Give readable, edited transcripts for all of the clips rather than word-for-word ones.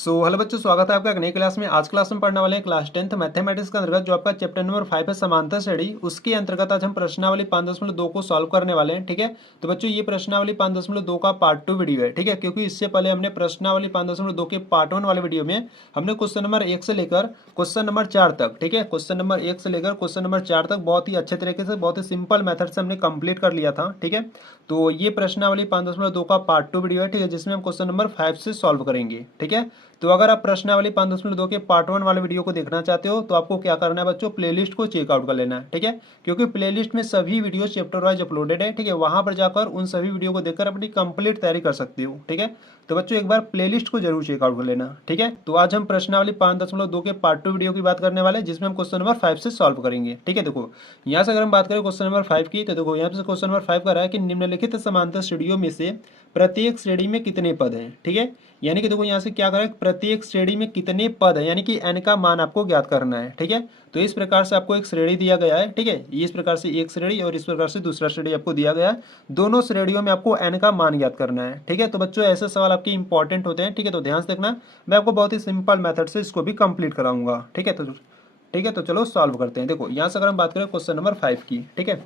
Hello बच्चों, स्वागत है आपका एक नई क्लास में। आज क्लास में पढ़ने वाले हैं क्लास 10th मैथमेटिक्स के अंतर्गत जो आपका चैप्टर नंबर 5 है समांतर श्रेणी। उसके अंतर्गत आज हम प्रश्नावली 5.2 को सॉल्व करने वाले हैं। ठीक है, तो बच्चों ये प्रश्नावली 5.2 का पार्ट 2 वीडियो है। ठीक है, क्योंकि इससे पहले हमने प्रश्नावली 5.2 के पार्ट 1 वाले वीडियो में हमने क्वेश्चन नंबर 1 से लेकर क्वेश्चन नंबर 4 तक, ठीक है, क्वेश्चन नंबर 1 से लेकर क्वेश्चन नंबर 4 तक बहुत ही अच्छे तरीके से, बहुत ही सिंपल मेथड से हमने कंप्लीट कर लिया था। ठीक है, तो ये प्रश्नावली 5.2 का पार्ट 2 वीडियो है। ठीक है, जिसमें हम क्वेश्चन नंबर 5 से सॉल्व करेंगे। ठीक है, तो अगर आप प्रश्नावली 5.2 के पार्ट 1 वाले वीडियो को देखना चाहते हो तो आपको क्या करना है बच्चों, प्लेलिस्ट को चेकआउट कर लेना है। ठीक है, क्योंकि प्लेलिस्ट में सभी वीडियो चैप्टर वाइज अपलोडेड है। ठीक है, वहां पर जाकर उन सभी वीडियो को देखकर अपनी कंप्लीट तैयारी कर सकते हो। ठीक है, तो बच्चों एक बार प्लेलिस्ट को जरूर चेकआउट कर लेना। ठीक है, तो आज हम प्रश्नावली 5.2 के पार्ट 2 वीडियो की बात करने वाले हैं, जिसमें हम क्वेश्चन नंबर 5 से सॉल्व करेंगे। ठीक है, देखो यहाँ से अगर हम बात करें क्वेश्चन नंबर 5 की, तो देखो यहाँ से क्वेश्चन नंबर 5 का रहा है कि निम्नलिखित समांतर श्रेणियों में से प्रत्येक श्रेणी में कितने पद हैं। ठीक है, यानी कि देखो यहाँ से क्या करें, प्रत्येक श्रेणी में कितने पद है, यानी कि n का मान आपको ज्ञात करना है। ठीक है, तो इस प्रकार से आपको एक श्रेणी दिया गया है। ठीक है, इस प्रकार से एक श्रेणी और इस प्रकार से दूसरा श्रेणी आपको दिया गया है। दोनों श्रेणियों में आपको n का मान ज्ञात करना है। ठीक है, तो बच्चों ऐसे सवाल आपके इंपॉर्टेंट होते हैं। ठीक है, तो ध्यान से देखना, मैं आपको बहुत ही सिंपल मेथड से इसको भी कंप्लीट कराऊंगा। ठीक है, तो चलो सॉल्व करते हैं। देखो यहाँ से अगर हम बात करें क्वेश्चन नंबर 5 की, ठीक है,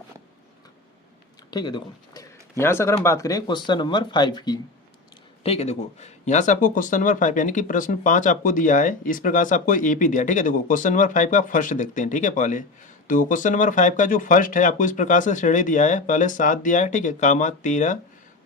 देखो यहाँ से अगर हम बात करें क्वेश्चन नंबर 5 की, ठीक है, देखो यहाँ से आपको क्वेश्चन नंबर 5 यानी कि प्रश्न 5 आपको दिया है। इस प्रकार से आपको एपी दिया। ठीक है, देखो क्वेश्चन नंबर 5 का फर्स्ट देखते हैं। ठीक है, पहले तो क्वेश्चन नंबर 5 का जो फर्स्ट है आपको इस प्रकार से श्रेणी दिया है। पहले 7 दिया है, ठीक है, कामा 13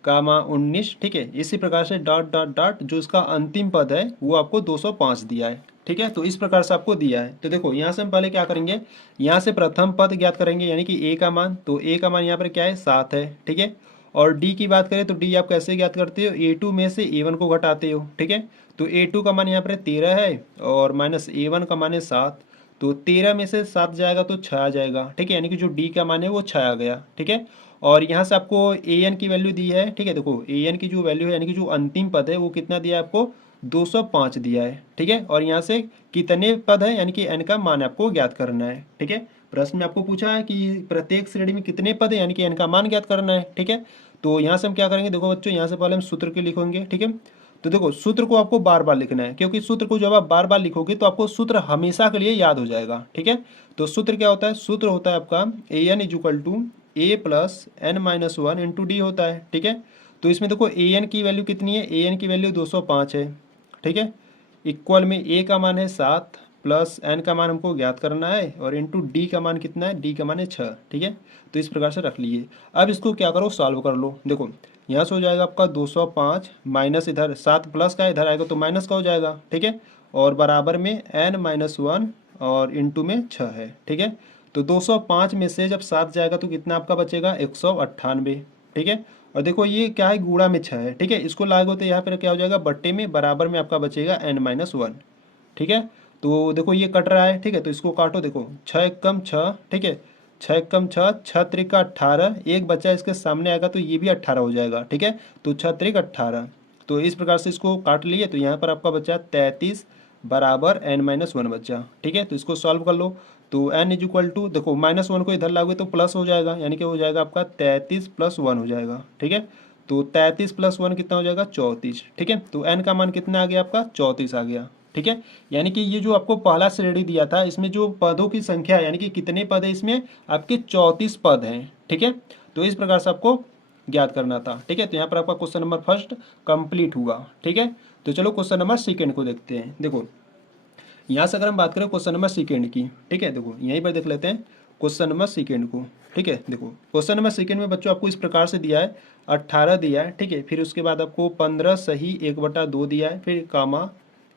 कामा 19, ठीक है, इसी प्रकार से डॉट डॉट डॉट जो इसका अंतिम पद है वो आपको 205 दिया है। ठीक है, तो इस प्रकार से आपको दिया है। तो देखो यहाँ से हम पहले क्या करेंगे, यहाँ से प्रथम पद ज्ञात करेंगे, यानी कि ए का मान। तो ए का मान यहाँ पर क्या है, 7 है। ठीक है, और डी की बात करें तो डी आप कैसे ज्ञात करते हो, A2 में से A1 को घटाते हो। ठीक है, तो A2 का मान यहाँ पर 13 है और माइनस A1 का मान है 7। तो 13 में से 7 जाएगा तो 6 आ जाएगा। ठीक है, यानी कि जो डी का मान है वो 6 आ गया। ठीक है, और यहाँ से आपको AN की वैल्यू दी है। ठीक है, देखो AN की जो वैल्यू है यानी कि जो अंतिम पद है वो कितना दिया है आपको, 205 दिया है। ठीक है, और यहाँ से कितने पद है यानी कि n का मान आपको ज्ञात करना है। ठीक है, प्रश्न में आपको पूछा है कि प्रत्येक श्रेणी में कितने पद है यानी कि n का मान ज्ञात करना है। ठीक है, तो यहाँ से हम क्या करेंगे, देखो बच्चों यहाँ से पहले हम सूत्र के लिखेंगे। ठीक है, तो देखो सूत्र को आपको बार बार लिखना है, क्योंकि सूत्र को जब आप बार बार लिखोगे तो आपको सूत्र हमेशा के लिए याद हो जाएगा। ठीक है, तो सूत्र क्या होता है, सूत्र होता है आपका an equal to A plus N minus 1 into D होता है। ठीक है, तो इसमें देखो an की वैल्यू कितनी है, an की वैल्यू 205 है। ठीक है, इक्वल में a का मान है 7 प्लस n का मान हमको ज्ञात करना है और इंटू डी का मान कितना है, डी का मान है 6। ठीक है, तो इस प्रकार से रख लीजिए। अब इसको क्या करो, सॉल्व कर लो। देखो यहाँ से हो जाएगा आपका 205 माइनस इधर 7 प्लस का इधर आएगा तो माइनस का हो जाएगा। ठीक है, और बराबर में n माइनस 1 और इंटू में 6 है। ठीक है, तो 205 में से जब 7 जाएगा तो कितना आपका बचेगा, 198। ठीक है, और देखो ये क्या है, गुणा में 6 है। ठीक है, इसको लागो तो यहाँ पर क्या हो जाएगा, बट्टे में बराबर में आपका बचेगा n माइनस 1। ठीक है, तो देखो ये कट रहा है। ठीक है, तो इसको काटो, देखो 6 एकम 6, ठीक है, 6 एकम 6, 6 त्रिका 18, एक बच्चा इसके सामने आएगा तो ये भी 18 हो जाएगा। ठीक है, तो 6 त्रिक 18, तो इस प्रकार से इसको काट लिए तो यहाँ पर आपका बचा 33 बराबर n माइनस 1 बचा। ठीक है, तो इसको सॉल्व कर लो। तो n इज इक्वल टू, देखो माइनस 1 को इधर लागोगे तो प्लस हो जाएगा, यानी कि हो जाएगा आपका 33 प्लस 1 हो जाएगा। ठीक है, तो 33 प्लस 1 कितना हो जाएगा, 34। ठीक है, तो n का मान कितना आ गया आपका, 34 आ गया। ठीक है, यानी कि ये जो आपको पहला श्रेणी दिया था इसमें जो पदों की संख्या है यानी कि कितने पद है, इसमें आपके 34 पद हैं। ठीक है, तो इस प्रकार से आपको ज्ञात करना था। ठीक है, तो यहाँ पर आपका क्वेश्चन नंबर फर्स्ट कंप्लीट हुआ। ठीक है, तो चलो क्वेश्चन नंबर सेकेंड को देखते हैं। देखो यहाँ से अगर हम बात करें क्वेश्चन नंबर सेकेंड की, ठीक है, देखो यहीं पर देख लेते हैं क्वेश्चन नंबर सेकेंड को। ठीक है, देखो क्वेश्चन नंबर सेकेंड में बच्चों आपको इस प्रकार से दिया है, 18 दिया है। ठीक है, फिर उसके बाद आपको 15 सही 1/2 दिया है, फिर कामा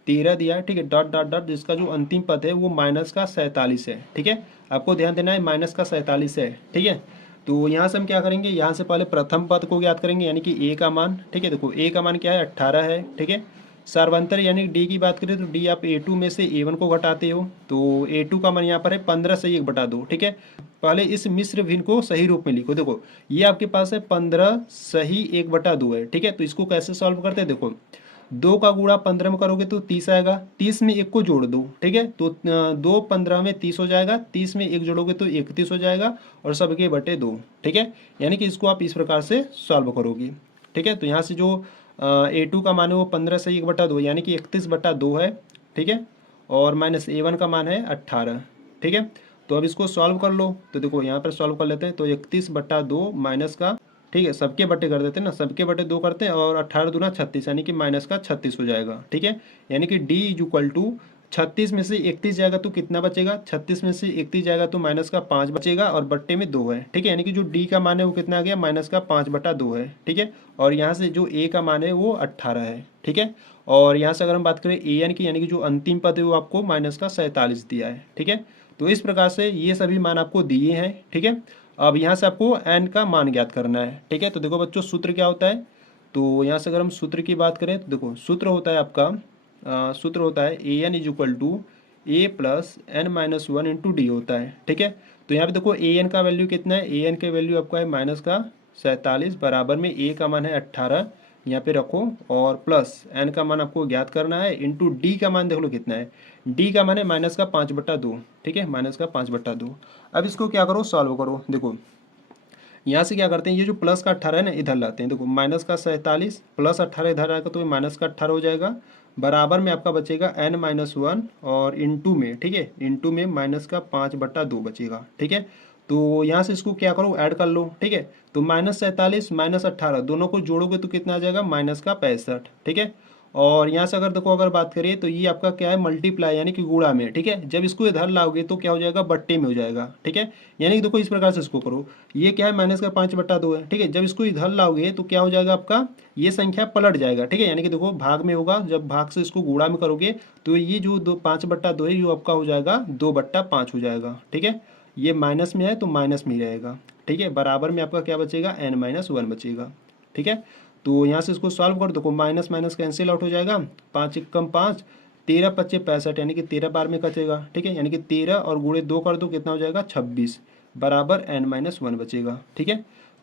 13 दिया है। ठीक है, डॉट डॉट डॉट जिसका जो अंतिम पद है वो माइनस का 47 है। ठीक है, आपको ध्यान देना है माइनस का 47 है। ठीक है, तो यहाँ से हम क्या करेंगे, यहाँ से पहले प्रथम पद को ज्ञात करेंगे यानी कि ए का मान। ठीक है, देखो ए का मान क्या है, 18 है। ठीक है, सार्वंतर यानी डी की बात करें तो डी आप A2 में से A1 को घटाते हो, तो A2 का मान यहाँ पर है 15 सही 1/2। ठीक है, पहले इस मिश्र भिन्न को सही रूप में लिखो। देखो ये आपके पास है 15 सही 1/2 है। ठीक है, तो इसको कैसे सॉल्व करते हैं, देखो 2 का गुणा 15 में करोगे तो 30 आएगा, 30 में 1 को जोड़ दो। ठीक है, तो 2 15 में 30 हो जाएगा, 30 में 1 जोड़ोगे तो 31 हो जाएगा और सबके बटे 2। ठीक है, यानी कि इसको आप इस प्रकार से सॉल्व करोगे। ठीक है, तो यहाँ से जो A2 का मान है वो 15 से 1/2 यानी कि 31/2 है, ठीक है। और माइनस A1 का मान है 18, ठीक है। तो अब इसको सॉल्व कर लो, तो देखो यहाँ पर सॉल्व कर लेते हैं। तो 31/2 माइनस का, ठीक है, सबके बटे कर देते हैं ना, सबके बटे 2 करते हैं और 18 दूना 36 यानी कि माइनस का 36 हो जाएगा, ठीक है। यानी कि D इज इक्वल टू 36 में से 31 जाएगा तो कितना बचेगा, 36 में से 31 जाएगा तो माइनस का 5 बचेगा और बट्टे में 2 है, ठीक है। यानी कि जो D का मान है वो कितना आ गया, माइनस का 5/2 है, ठीक है। और यहाँ से जो A का मान है वो 18 है, ठीक है। और यहाँ से अगर हम बात करें AN की, यानी कि जो अंतिम पद है वो आपको माइनस का 47 दिया है, ठीक है। तो इस प्रकार से ये सभी मान आपको दिए हैं, ठीक है। अब यहाँ से आपको n का मान ज्ञात करना है, ठीक है। तो देखो बच्चों सूत्र क्या होता है, तो यहाँ से अगर हम सूत्र की बात करें तो देखो सूत्र होता है आपका सूत्र होता है AN is equal to A plus N-1 into D होता है, ठीक है। तो यहाँ पे देखो AN का वैल्यू कितना है, AN का वैल्यू आपका है माइनस का 47 बराबर में A का मान है 18, यहाँ पे रखो, और प्लस N का मान आपको ज्ञात करना है इंटू D का मान देख लो कितना है, D का मान है माइनस का 5/2, ठीक है, माइनस का 5/2। अब इसको क्या करो, सॉल्व करो। देखो यहाँ से क्या करते हैं, ये जो प्लस का 18 है ना इधर लाते हैं, देखो माइनस का 47 प्लस 18 इधर आएगा तो ये माइनस का 18 हो जाएगा, बराबर में आपका बचेगा N-1 और इंटू में, ठीक है, इंटू में माइनस का 5/2 बचेगा, ठीक है। तो यहाँ से इसको क्या करो, ऐड कर लो, ठीक है। तो -47 -18 दोनों को जोड़ोगे तो कितना आ जाएगा, माइनस का 65, ठीक है। और यहाँ से अगर देखो अगर बात करें तो ये आपका क्या है, मल्टीप्लाई यानी कि गुणा में, ठीक है। जब इसको इधर लाओगे तो क्या हो जाएगा, बट्टे में हो जाएगा, ठीक है। यानी कि देखो इस प्रकार से इसको करो, ये क्या है माइनस का 5/2 है, ठीक है। जब इसको इधर लाओगे तो क्या हो जाएगा आपका, ये संख्या पलट जाएगा, ठीक है। यानी कि देखो भाग में होगा, जब भाग से इसको गुणा में करोगे तो ये जो 5/2 है ये आपका हो जाएगा 2/5 हो जाएगा, ठीक है। ये माइनस में है तो माइनस में ही रहेगा, ठीक है। बराबर में आपका क्या बचेगा, N-1 बचेगा, ठीक है। तो यहाँ से इसको सॉल्व कर दो, माइनस माइनस कैंसिल आउट हो जाएगा, 5 एकम 5, 13 पच्चे 65 यानी कि 13 बार में कटेगा, ठीक है। यानी कि 13 और गुणे 2 कर दो कितना हो जाएगा, 26 बराबर N-1 बचेगा, ठीक है।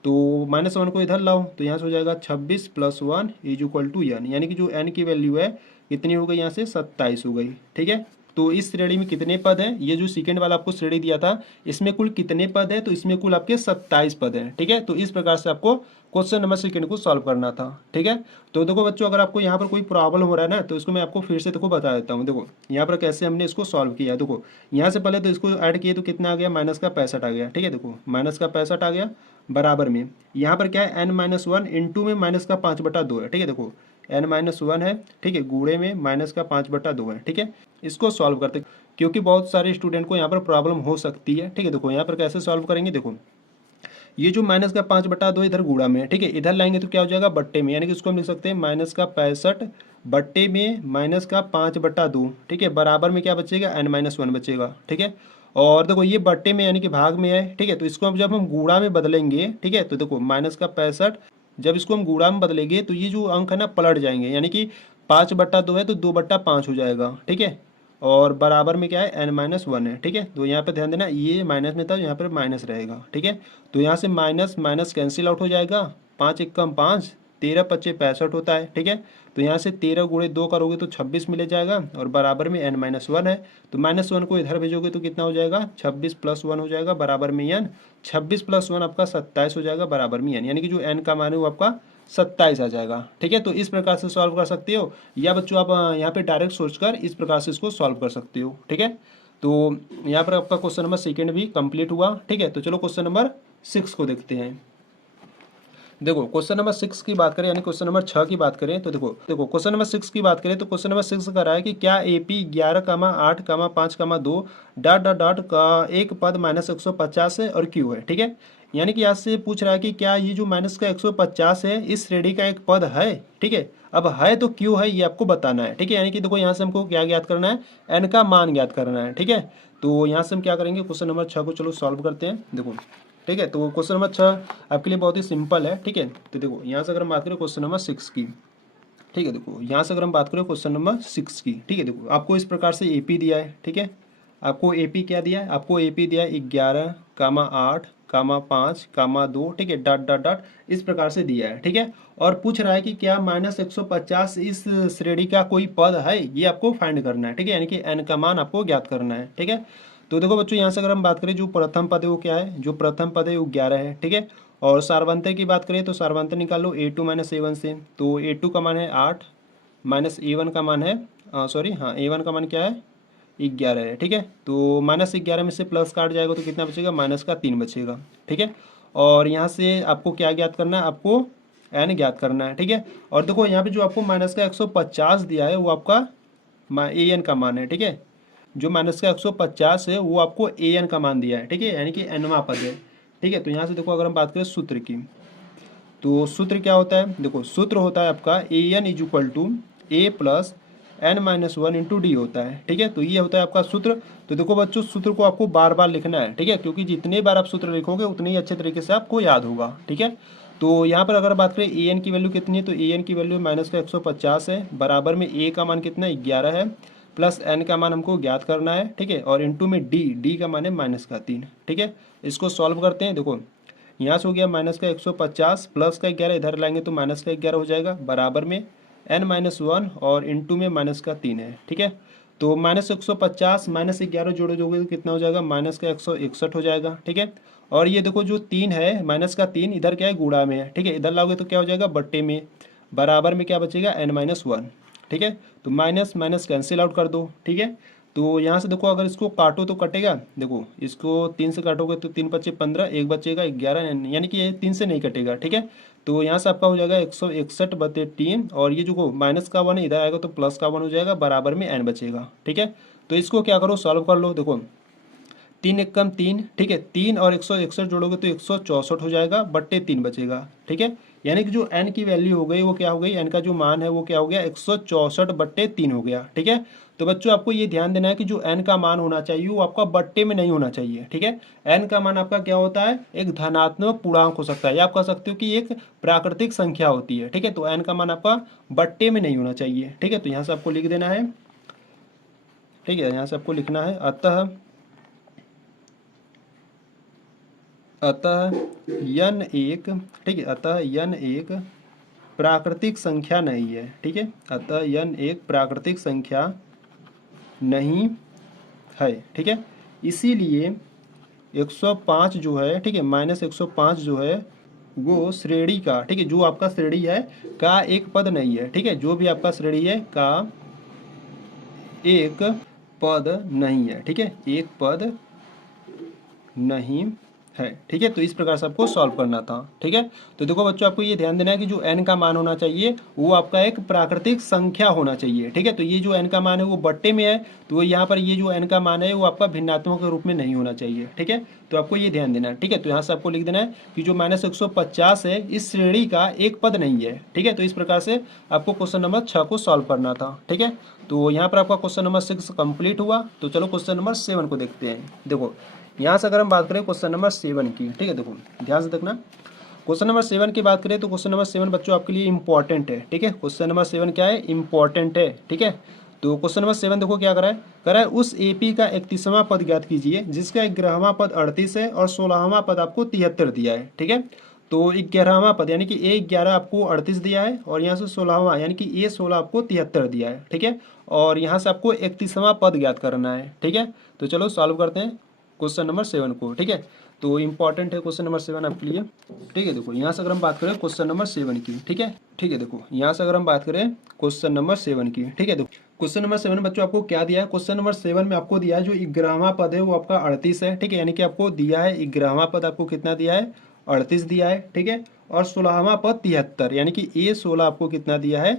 तो -1 को इधर लाओ तो यहाँ से हो जाएगा 26 + 1 इज इक्वल टू n, यानी कि जो n की वैल्यू है कितनी हो गई, यहाँ से 27 हो गई, ठीक है। तो इस श्रेणी में कितने पद हैं, ये जो सेकेंड वाला आपको श्रेणी दिया था इसमें कुल कितने पद है, तो इसमें कुल आपके 27 पद हैं, ठीक है। तो इस प्रकार से आपको क्वेश्चन नंबर सेकेंड को सॉल्व करना था, ठीक है। तो देखो बच्चों अगर आपको यहाँ पर कोई प्रॉब्लम हो रहा है ना तो इसको मैं आपको फिर से देखो बता देता हूँ। देखो यहाँ पर कैसे हमने इसको सॉल्व किया, देखो यहाँ से पहले तो इसको ऐड किए तो कितना आ गया, माइनस का 65 आ गया, ठीक है। देखो माइनस का 65 आ गया, बराबर में यहाँ पर क्या है N-1 इंटू में माइनस का 5/2 है, ठीक है। देखो N-1 है, ठीक है, गुणे में माइनस का 5/2 है, ठीक है। इसको सॉल्व करते क्योंकि बहुत सारे स्टूडेंट को यहाँ पर प्रॉब्लम हो सकती है, ठीक है। देखो यहाँ पर कैसे सॉल्व करेंगे, देखो ये जो माइनस का 5/2 इधर गुणा में है, ठीक है, इधर लाएंगे तो क्या हो जाएगा, बट्टे में, यानी कि इसको हम लिख सकते हैं माइनस का 65 बट्टे में माइनस का 5/2, ठीक है, बराबर में क्या बचेगा, N-1 बचेगा, ठीक है। और देखो ये बट्टे में यानी कि भाग में है, ठीक है। तो इसको जब हम गुणा में बदलेंगे, ठीक है, तो देखो माइनस का 65 जब इसको हम गुणा में बदलेंगे तो ये जो अंक है ना पलट जाएंगे, यानी कि 5/2 है तो 2/5 हो जाएगा, ठीक है। और बराबर में क्या है, N-1 है, ठीक है। तो यहाँ पे ध्यान देना ये माइनस में था, यहाँ पर माइनस रहेगा, ठीक है। तो यहाँ से माइनस माइनस कैंसिल आउट हो जाएगा, 5 एकम 5, 13 पच्चे 65 होता है, ठीक है। तो यहाँ से 13 गुणे 2 करोगे तो 26 मिल जाएगा और बराबर में N-1 है। तो -1 को इधर भेजोगे तो कितना हो जाएगा, 26 + 1 हो जाएगा बराबर में n, 26 + 1 आपका 27 हो जाएगा बराबर में n, यानी कि जो n का मान है वो आपका 27 आ जाएगा, ठीक है। तो इस प्रकार से सॉल्व कर सकते हो, या बच्चों आप यहाँ पे डायरेक्ट सोचकर इस प्रकार से इसको सॉल्व कर सकते हो, ठीक है। तो यहाँ पर आपका क्वेश्चन नंबर सेकेंड भी कंप्लीट हुआ, ठीक है। तो चलो क्वेश्चन नंबर 6 को देखते हैं। देखो क्वेश्चन नंबर 6 की बात करें, यानी क्वेश्चन नंबर 6 की बात करें तो देखो क्वेश्चन नंबर 6 की बात करें तो क्वेश्चन नंबर 6 कर रहा है कि क्या AP 11,8,5,2 डॉट डॉट डॉट का एक पद -150 है और Q है, ठीक है। यानी कि यहाँ से पूछ रहा है कि क्या ये जो माइनस का 150 है इस श्रेणी का एक पद है, ठीक है। अब है तो क्यों है ये आपको बताना है, ठीक है। यानी कि देखो यहाँ से हमको क्या ज्ञात करना है, n का मान ज्ञात करना है, ठीक है। तो यहाँ से हम क्या करेंगे, क्वेश्चन नंबर 6 को चलो सॉल्व करते हैं। देखो ठीक है, तो क्वेश्चन नंबर 6 आपके लिए बहुत ही सिंपल है, ठीक है। तो देखो यहाँ से अगर हम बात करें क्वेश्चन नंबर 6 की, ठीक है, देखो यहाँ से अगर हम बात करें क्वेश्चन नंबर 6 की, ठीक है। देखो आपको इस प्रकार से AP दिया है, ठीक है। आपको AP क्या दिया है, आपको AP दिया है 11,8,5,2, ठीक है, डॉट डॉट डॉट इस प्रकार से दिया है, ठीक है। और पूछ रहा है कि क्या -150 इस श्रेणी का कोई पद है, ये आपको फाइंड करना है, ठीक है। यानी कि n का मान आपको ज्ञात करना है, ठीक है। तो देखो बच्चों यहाँ से अगर हम बात करें जो प्रथम पद है वो क्या है, जो प्रथम पद है वो 11 है, ठीक है। और सारवंतर की बात करें तो सारवंतर निकाल लो A2 माइनस A1 से, तो A2 का मान है 8 माइनस A1 का मान है A1 का मान क्या है 11 है, ठीक है। तो माइनस 11 में से प्लस काट जाएगा तो कितना बचेगा, माइनस का 3 बचेगा, ठीक है। और यहाँ से आपको क्या ज्ञात करना है, आपको n ज्ञात करना है, ठीक है। और देखो यहाँ पे जो आपको माइनस का 150 दिया है वो आपका an का मान है, ठीक है। जो माइनस का 150 है वो आपको an का मान दिया है, ठीक है, यानी कि nवां पद है, ठीक है। तो यहाँ से देखो अगर हम बात करें सूत्र की, तो सूत्र क्या होता है, देखो सूत्र होता है आपका an is equal to A plus n minus 1 into D होता है, ठीक है। तो ये होता है आपका सूत्र। तो देखो बच्चों सूत्र को आपको बार बार लिखना है, ठीक है, क्योंकि जितने बार आप सूत्र लिखोगे उतने ही अच्छे तरीके से आपको याद होगा, ठीक है। तो यहाँ पर अगर बात करें an की वैल्यू कितनी है, तो an की वैल्यू माइनस का 150 है, बराबर में a का मान कितना है 11 है, प्लस n का मान हमको ज्ञात करना है, ठीक है। और इंटू में d का मान है माइनस का 3, ठीक है। इसको सॉल्व करते हैं, देखो यहाँ से हो गया माइनस का 150 प्लस का 11, इधर लाएंगे तो माइनस का 11 हो जाएगा, बराबर में n माइनस 1 और इंटू में माइनस का 3 है, ठीक है। तो माइनस 150 माइनस 11 जोड़े जोगे तो कितना हो जाएगा, माइनस का 161 हो जाएगा, ठीक है। और ये देखो जो 3 है माइनस का 3 इधर क्या है गुणा में है, ठीक है, इधर लाओगे तो क्या हो जाएगा बट्टे में, बराबर में क्या बचेगा n माइनस 1, ठीक है। तो माइनस माइनस कैंसिल आउट कर दो, ठीक है। तो यहाँ से देखो अगर इसको काटो तो कटेगा, देखो इसको 3 से काटोगे तो 3 बचे 15, एक बचेगा 11, यानी कि ये 3 से नहीं कटेगा, ठीक है। तो यहाँ से आपका हो जाएगा 161/3, और ये जो माइनस का 1 है इधर आएगा तो प्लस का 1 हो जाएगा, बराबर में n बचेगा, ठीक है। तो इसको क्या करो सॉल्व कर लो, देखो 3 एक कम 3, ठीक है, 3 और 161 जोड़ोगे तो 164 हो जाएगा, बट्टे 3 बचेगा, ठीक है। यानी कि जो n की वैल्यू हो गई वो क्या हो गई, n का जो मान है वो क्या हो गया 164/3 हो गया, ठीक है। तो बच्चों आपको ये ध्यान देना है कि जो n का मान होना चाहिए वो आपका बट्टे में नहीं होना चाहिए, ठीक है। n का मान आपका क्या होता है, एक धनात्मक पूर्णांक हो सकता है, या आप कह सकते हो कि एक प्राकृतिक संख्या होती है, ठीक है। तो n का मान आपका बट्टे में नहीं होना चाहिए, ठीक है। तो यहाँ से आपको लिख देना है, ठीक है, यहाँ से आपको लिखना है अतः यन एक, ठीक है, अतः यन एक प्राकृतिक संख्या नहीं है, ठीक है, अतः यन एक प्राकृतिक संख्या नहीं है, ठीक है। इसीलिए 105 जो है, ठीक है, माइनस 105 जो है वो श्रेणी का, ठीक है, जो आपका श्रेणी है का एक पद नहीं है, ठीक है, जो भी आपका श्रेणी है का एक पद नहीं है, ठीक है, एक पद नहीं है, ठीक है। तो इस प्रकार से आपको सॉल्व करना था, ठीक है। तो देखो बच्चों आपको ये ध्यान देना है कि जो n का मान होना चाहिए वो आपका एक प्राकृतिक संख्या होना चाहिए, ठीक है। तो ये जो n का मान है वो बट्टे में है, तो यहाँ पर ये जो n का मान है वो आपका भिन्नात्मक के रूप में नहीं होना चाहिए, ठीक है। तो आपको ये ध्यान देना है, ठीक है। तो यहाँ से आपको लिख देना है कि जो माइनस 150 है इस श्रेणी का एक पद नहीं है, ठीक है। तो इस प्रकार से आपको क्वेश्चन नंबर 6 को सॉल्व करना था, ठीक है। तो यहाँ पर आपका क्वेश्चन नंबर 6 कंप्लीट हुआ। तो चलो क्वेश्चन नंबर 7 को देखते हैं। देखो यहाँ से अगर हम बात करें क्वेश्चन नंबर 7 की, ठीक है, देखो ध्यान से देखना, क्वेश्चन नंबर 7 की बात करें तो क्वेश्चन नंबर 7 बच्चों आपके लिए इंपॉर्टेंट है, ठीक है। क्वेश्चन नंबर 7 क्या है, इंपॉर्टेंट है, ठीक है। तो क्वेश्चन नंबर 7 देखो क्या करा है उस एपी का 31वां पद ज्ञात कीजिए जिसका 11वां पद 38 है और 16वां पद आपको 73 दिया है, ठीक है। तो 11वां पद यानी कि A11 आपको 38 दिया है, और यहाँ से 16वां यानी कि A16 आपको 73 दिया है, ठीक है। और यहाँ से आपको 31वां पद ज्ञात करना है, ठीक है। तो चलो सॉल्व करते हैं क्वेश्चन नंबर 7 को, ठीक है। तो इंपॉर्टेंट है क्वेश्चन नंबर 7 आपके लिए, ठीक है। देखो यहाँ से अगर हम बात करें क्वेश्चन नंबर 7 की, ठीक है, ठीक है, देखो यहाँ से अगर हम बात करें क्वेश्चन नंबर 7 की, ठीक है। देखो क्वेश्चन नंबर 7 बच्चों आपको क्या दिया है, क्वेश्चन नंबर 7 में आपको दिया है जो 11वां पद है वो आपका 38 है, ठीक है, यानी कि आपको दिया है 11वां पद आपको कितना दिया है 38 दिया है, ठीक है। और 16वां पद 73, यानी कि A16 आपको कितना दिया है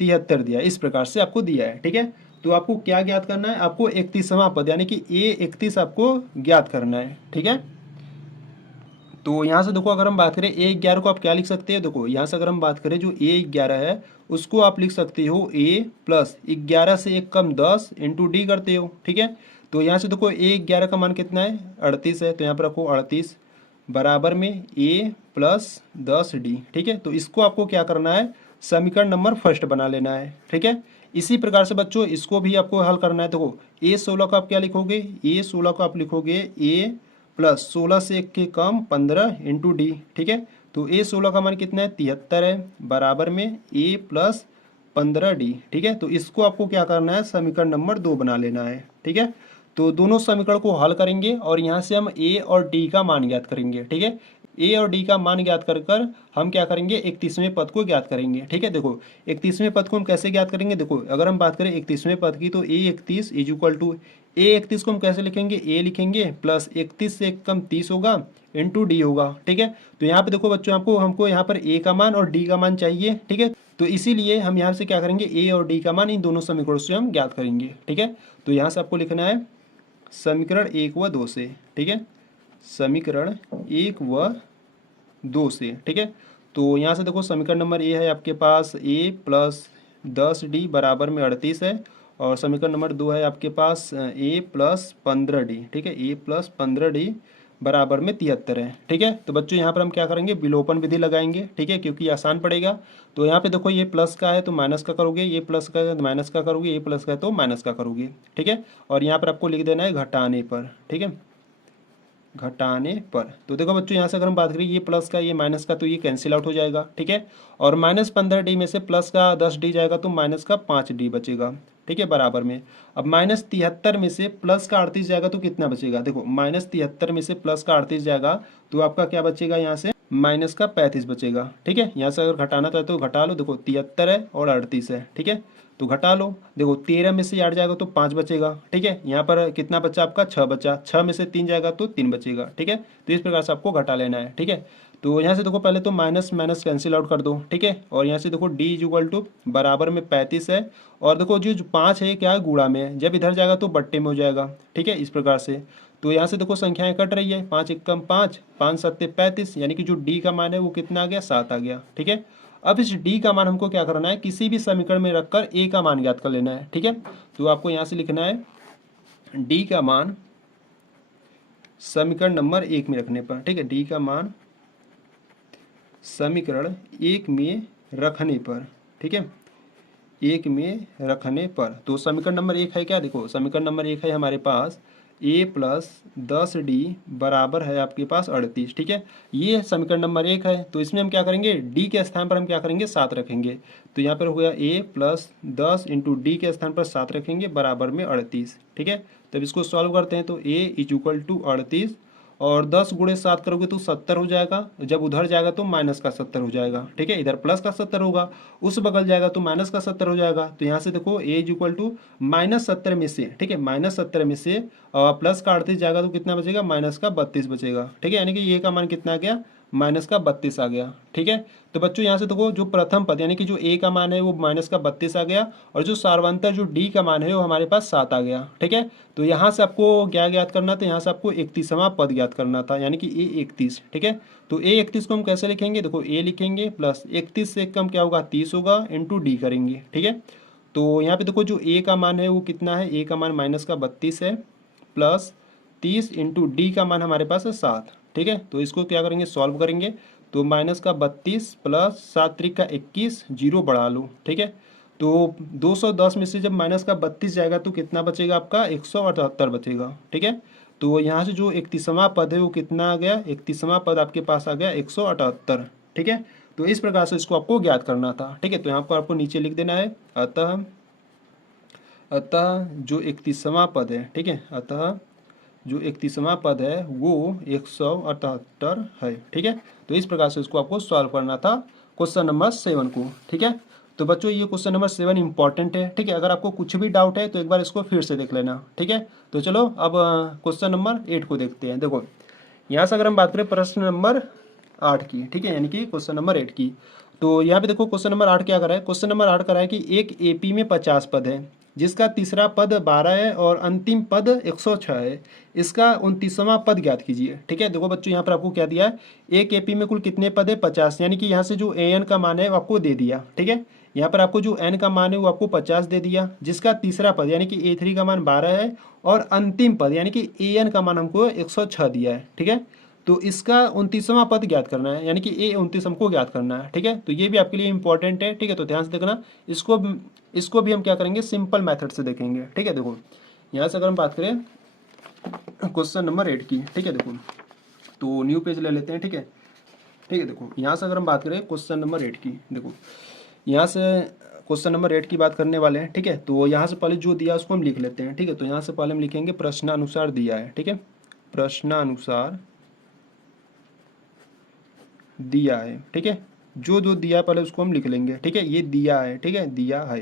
73 दिया है, इस प्रकार से आपको दिया है, ठीक है। तो आपको क्या ज्ञात करना है, आपको 31वां पद यानी कि A31 आपको ज्ञात करना है, ठीक है। तो यहाँ से देखो अगर हम बात करें A11 को आप क्या लिख सकते हैं, देखो यहाँ से अगर हम बात करें जो A11 है उसको आप लिख सकते हो A प्लस 11 से 1 कम 10 इंटू डी करते हो, ठीक है। तो यहाँ से देखो A11 का मान कितना है 38 है, तो यहाँ पर रखो 38 बराबर में A प्लस 10D, ठीक है। तो इसको आपको क्या करना है समीकरण नंबर फर्स्ट बना लेना है, ठीक है। इसी प्रकार से बच्चों इसको भी आपको हल करना है। देखो A16 को आप क्या लिखोगे, A16 को आप लिखोगे A प्लस 16 से 1 के कम 15 इंटू डी, ठीक है। तो A16 का मान कितना है 73 है, बराबर में A प्लस 15D, ठीक है। तो इसको आपको क्या करना है समीकरण नंबर 2 बना लेना है, ठीक है। तो दोनों समीकरण को हल करेंगे और यहाँ से हम A और D का मान ज्ञात करेंगे, ठीक है। ए और डी का मान ज्ञात कर कर हम क्या करेंगे, 31वें पद को ज्ञात करेंगे। ठीक है, देखो 31वें पद को हम कैसे ज्ञात करेंगे, देखो अगर हम बात करें 31वें पद की तो A31 is equal to A31 को हम कैसे लिखेंगे, ए लिखेंगे प्लस 31 से कम 30 होगा इंटू डी होगा। ठीक है, तो यहाँ पे देखो बच्चों आपको हमको यहाँ पर ए का मान और डी का मान चाहिए। ठीक है, तो इसीलिए हम यहाँ से क्या करेंगे, ए और डी का मान इन दोनों समीकरणों से हम ज्ञात करेंगे। ठीक है, तो यहाँ से आपको लिखना है समीकरण 1 व 2 से। ठीक है, समीकरण 1 व 2 से। ठीक है, तो यहाँ से देखो समीकरण नंबर ए है आपके पास ए प्लस 10D बराबर में 38 है, और समीकरण नंबर 2 है आपके पास ए प्लस 15D। ठीक है, ए प्लस 15D बराबर में 73 है। ठीक है, तो बच्चों यहाँ पर हम क्या करेंगे, विलोपन विधि लगाएंगे। ठीक है, क्योंकि आसान पड़ेगा। तो यहाँ पे देखो ये प्लस का है तो माइनस का करोगे, ये प्लस का है तो माइनस का करोगे, ये प्लस का है तो माइनस का करोगे। ठीक है, और यहाँ पर आपको लिख देना है घटाने पर। ठीक है, घटाने पर तो देखो बच्चों यहाँ से अगर हम बात करें ये प्लस का ये माइनस का तो ये कैंसिल आउट हो जाएगा। ठीक है, और -15D में से प्लस का 10D जाएगा तो माइनस का 5D बचेगा। ठीक है, बराबर में अब -73 में से प्लस का 38 जाएगा तो कितना बचेगा, देखो -73 में से प्लस का 38 जाएगा तो आपका क्या बचेगा, यहाँ से माइनस का 35 बचेगा। ठीक है, यहाँ से अगर घटाना चाहते हो घटा लो, देखो 73 है और 38 है। ठीक है, तो घटा लो, देखो 13 में से 8 जाएगा तो 5 बचेगा। ठीक है, यहाँ पर कितना बचा आपका 6 बचा, 6 में से 3 जाएगा तो 3 बचेगा। ठीक है, तो इस प्रकार से आपको घटा लेना है। ठीक है, तो यहाँ से देखो पहले तो माइनस माइनस कैंसिल आउट कर दो। ठीक है, और यहाँ से देखो डी इक्वल टू बराबर में 35 है, और देखो जो 5 है क्या है गुणा में है, जब इधर जाएगा तो बट्टे में हो जाएगा। ठीक है, इस प्रकार से तो यहाँ से देखो संख्याएं कट रही है, 5 एकम 5, 5 सत्ते 35, यानी कि जो डी का मान है वो कितना आ गया, 7 आ गया। ठीक है, अब इस d का मान हमको क्या करना है, किसी भी समीकरण में रखकर a का मान ज्ञात कर लेना है। ठीक है, तो आपको यहाँ से लिखना है d का मान समीकरण नंबर 1 में रखने पर। ठीक है, d का मान समीकरण 1 में रखने पर। ठीक है, 1 में रखने पर तो समीकरण नंबर 1 है क्या, देखो समीकरण नंबर 1 है हमारे पास a प्लस 10D बराबर है आपके पास 38। ठीक है, ये समीकरण नंबर 1 है, तो इसमें हम क्या करेंगे, d के स्थान पर हम क्या करेंगे 7 रखेंगे। तो यहाँ पर हो गया a प्लस 10 इंटू डी के स्थान पर 7 रखेंगे बराबर में 38। ठीक है, तब इसको सॉल्व करते हैं तो a इज इक्वल टू 38, और 10 गुणे 7 करोगे तो 70 हो जाएगा, जब उधर जाएगा तो माइनस का 70 हो जाएगा। ठीक है, इधर प्लस का 70 होगा, उस बगल जाएगा तो माइनस का 70 हो जाएगा। तो यहाँ से देखो a इज इक्वल टू -70 में से, ठीक है -70 में से प्लस का 38 जाएगा तो कितना बचेगा, माइनस का 32 बचेगा। ठीक है, यानी कि ये का मान कितना आ गया, माइनस का 32 आ गया। ठीक है, तो बच्चों यहाँ से देखो जो प्रथम पद यानी कि जो a का मान है वो माइनस का 32 आ गया, और जो सार्वंतर जो d का मान है वो हमारे पास 7 आ गया। ठीक है, तो यहाँ से आपको क्या ज्ञात करना था, यहाँ से आपको 31वां पद ज्ञात करना था, यानी कि a31। ठीक है, तो a31 को हम कैसे लिखेंगे, देखो a लिखेंगे प्लस 31 से कम क्या होगा 30 होगा इंटू डी करेंगे। ठीक है, तो यहाँ पे देखो जो a का मान है वो कितना है, a का मान माइनस का 32 है प्लस 30 इंटू डी का मान हमारे पास है 7। ठीक है, तो इसको क्या करेंगे, सॉल्व करेंगे तो माइनस का 32 प्लस 7 त्रिक का 21, जीरो बढ़ा लो। ठीक है, तो 210 में से जब माइनस का 32 जाएगा तो कितना बचेगा आपका 178 बचेगा। ठीक है, तो यहाँ से जो 31वां पद है वो कितना आ गया, 31वां पद आपके पास आ गया 178। ठीक है, तो इस प्रकार से इसको आपको ज्ञात करना था। ठीक है, तो यहाँ पर आपको नीचे लिख देना है अतः जो 31वां पद है, ठीक है, अतः जो 31वां पद है वो 178 है। ठीक है, तो इस प्रकार से इसको आपको सॉल्व करना था क्वेश्चन नंबर 7 को। ठीक है, तो बच्चों ये क्वेश्चन नंबर 7 इंपॉर्टेंट है। ठीक है, अगर आपको कुछ भी डाउट है तो एक बार इसको फिर से देख लेना। ठीक है, तो चलो अब क्वेश्चन नंबर 8 को देखते हैं। देखो यहाँ से अगर हम बात करें प्रश्न नंबर 8 की, ठीक है, यानी कि क्वेश्चन नंबर 8 की, तो यहाँ पे देखो क्वेश्चन नंबर 8 क्या करा है, क्वेश्चन नंबर 8 करा है कि एक एपी में 50 पद है जिसका तीसरा पद 12 है और अंतिम पद 106 है, इसका 29वां पद ज्ञात कीजिए। ठीक है, देखो बच्चों यहाँ पर आपको क्या दिया है, एक एपी में कुल कितने पद है 50, यानी कि यहाँ से जो एन का मान है वो आपको दे दिया। ठीक है, यहाँ पर आपको जो एन का मान है वो आपको 50 दे दिया, जिसका तीसरा पद यानी कि A3 का मान 12 है, और अंतिम पद यानी कि एन का मान हमको 106 दिया है। ठीक है, तो इसका 29वां पद ज्ञात करना है, यानी कि A29 हमको ज्ञात करना है। ठीक है, तो ये भी आपके लिए इंपॉर्टेंट है। ठीक है, तो ध्यान से देखना, इसको भी हम क्या करेंगे, सिंपल मेथड से देखेंगे। ठीक है, देखो यहाँ से अगर हम बात करें क्वेश्चन नंबर 8 की, ठीक है, देखो तो न्यू पेज ले लेते हैं। ठीक है, देखो यहाँ से अगर हम बात करें क्वेश्चन नंबर 8 की, देखो यहाँ से क्वेश्चन नंबर 8 की बात करने वाले हैं। ठीक है, तो यहाँ से पहले जो दिया उसको हम लिख लेते हैं। ठीक है, तो यहाँ से पहले हम लिखेंगे प्रश्नानुसार दिया है। ठीक है, प्रश्नानुसार दिया है, ठीक है। जो जो दिया है पहले उसको हम लिख लेंगे, ठीक है। ये दिया है, ठीक है, दिया है।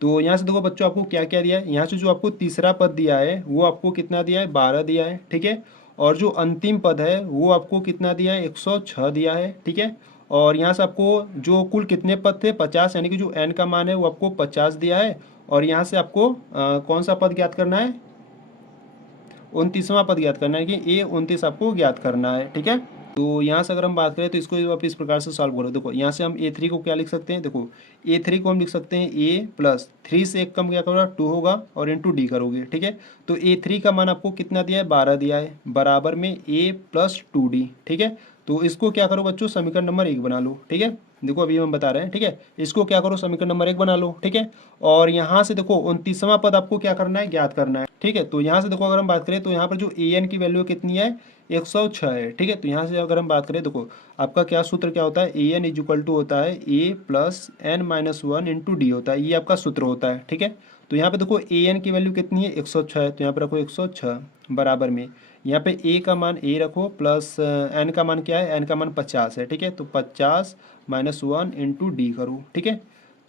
तो यहाँ से देखो बच्चों आपको क्या क्या दिया है, यहाँ से जो आपको तीसरा पद दिया है वो आपको कितना दिया है, 12 दिया है, ठीक है। और जो अंतिम पद है वो आपको कितना दिया है, 106 दिया है, ठीक है। और यहाँ से आपको जो कुल कितने पद थे, 50, यानी कि जो n का मान है वो आपको 50 दिया है। और यहाँ से आपको कौन सा पद ज्ञात करना है, 29वां पद ज्ञात करना है, कि A29 आपको ज्ञात करना है, ठीक है। तो यहाँ से अगर हम बात करें तो इसको आप इस प्रकार से सॉल्व करो। देखो यहाँ से हम A3 को क्या लिख सकते हैं, देखो A3 को हम लिख सकते हैं A प्लस 3 से 1 कम क्या करोगे, 2 होगा, और इंटू डी करोगे, ठीक है। तो A3 का मान आपको कितना दिया है, 12 दिया है, बराबर में A प्लस 2D, ठीक है। तो इसको क्या करो बच्चों, समीकरण नंबर 1 बना लो, ठीक है। देखो अभी हम बता रहे हैं, ठीक है। इसको क्या करो, समीकरण नंबर 1 बना लो, ठीक है। और यहाँ से देखो 29वां पद आपको क्या करना है, ज्ञात करना है, ठीक है। तो यहाँ से देखो अगर हम बात करें तो यहाँ पर जो an की वैल्यू कितनी है, 106 है, ठीक है। तो यहाँ से अगर हम बात करें, देखो आपका क्या सूत्र क्या होता है, an इज इक्वल टू होता है a plus n minus 1 into D होता है, ये आपका सूत्र होता है, ठीक है। तो यहाँ पे देखो an की वैल्यू कितनी है, 106 है, तो यहाँ पे रखो 106 बराबर में यहाँ पे a का मान a रखो, प्लस n का मान क्या है, n का मान 50 है, ठीक है। तो 50 माइनस 1 इंटू डी करो, ठीक है।